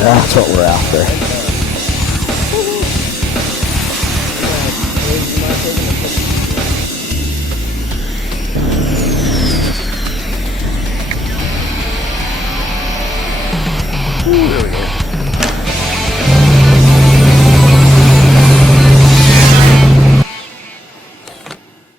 That's what we're after. There we go.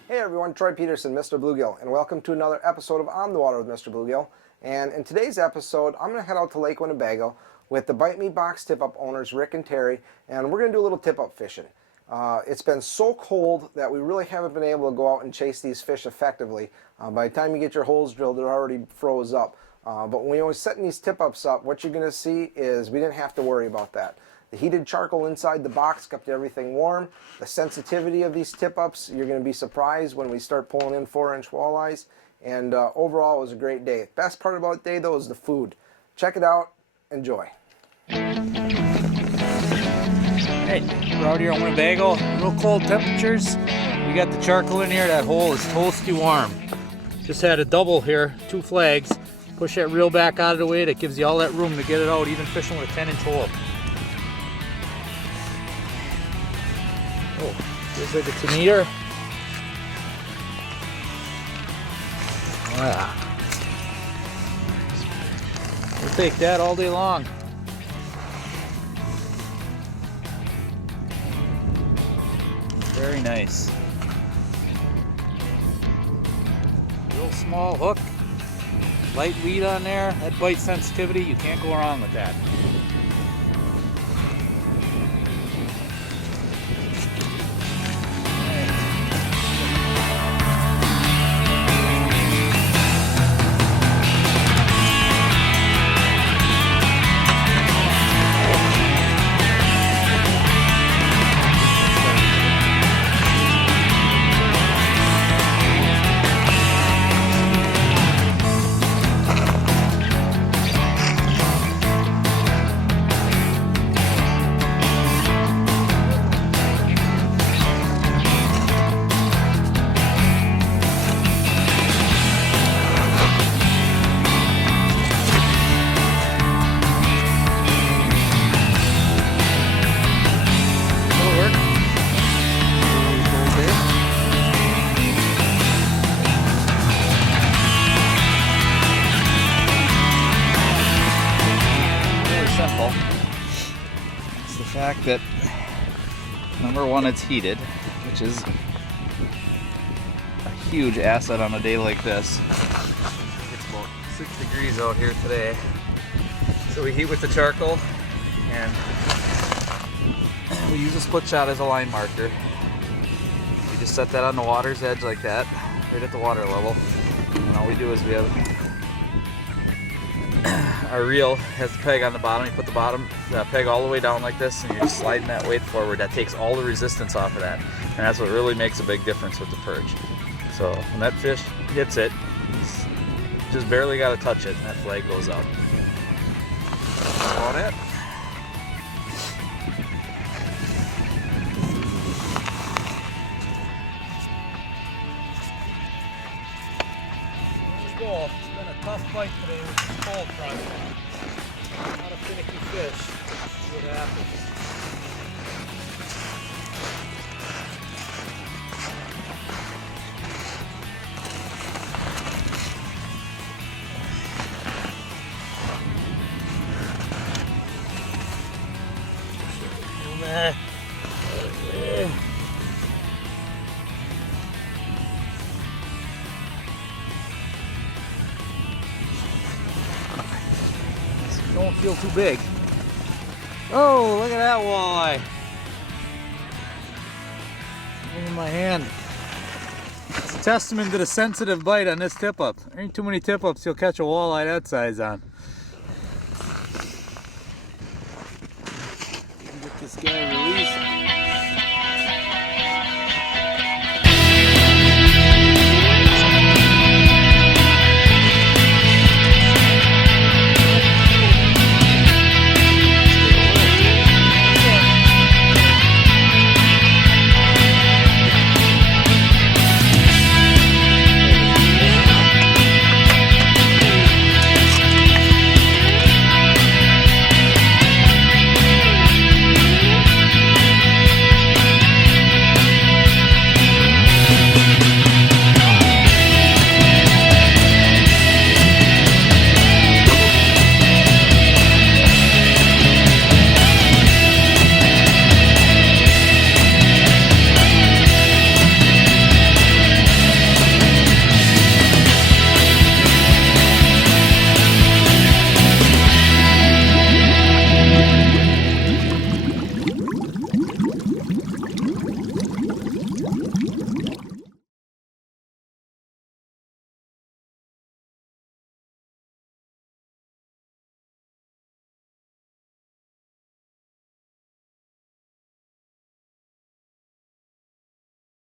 Hey everyone, Troy Peterson, Mr. Bluegill, and welcome to another episode of On the Water with Mr. Bluegill. And in today's episode, I'm going to head out to Lake Winnebago with the Bite Me Box tip-up owners, Rick and Terry, and we're going to do a little tip-up fishing. It's been so cold that we really haven't been able to go out and chase these fish effectively. By the time you get your holes drilled, they're already froze up. But when you're setting these tip-ups up, what you're going to see is we didn't have to worry about that. The heated charcoal inside the box kept everything warm. The sensitivity of these tip-ups, you're going to be surprised when we start pulling in 4-inch walleyes. And overall, it was a great day. Best part about the day, though, is the food. Check it out. Enjoy. Hey, we're out here on Winnebago. Real cold temperatures. We got the charcoal in here. That hole is toasty warm. Just had a double here, 2 flags. Push that reel back out of the way. That gives you all that room to get it out, even fishing with a 10-inch hole. Oh, looks like it's an eater. Ah. We'll take that all day long. Very nice. Real small hook. Light lead on there. That bite sensitivity, you can't go wrong with that. It's the fact that, number one, it's heated, which is a huge asset on a day like this. It's about 6 degrees out here today. So we heat with the charcoal and we use a split shot as a line marker. We just set that on the water's edge like that, right at the water level. And all we do is we have our reel has the peg on the bottom. You put the peg all the way down like this, and you're just sliding that weight forward. That takes all the resistance off of that, and that's what really makes a big difference with the perch. So when that fish hits it, just barely got to touch it, and that flag goes up. That's about it. There we go. It's been a tough fight today with this cold front. Not a finicky fish. See what happens. Don't feel too big. Oh, look at that walleye. In my hand. It's a testament to the sensitive bite on this tip-up. There ain't too many tip-ups you'll catch a walleye that size on. Get this guy released.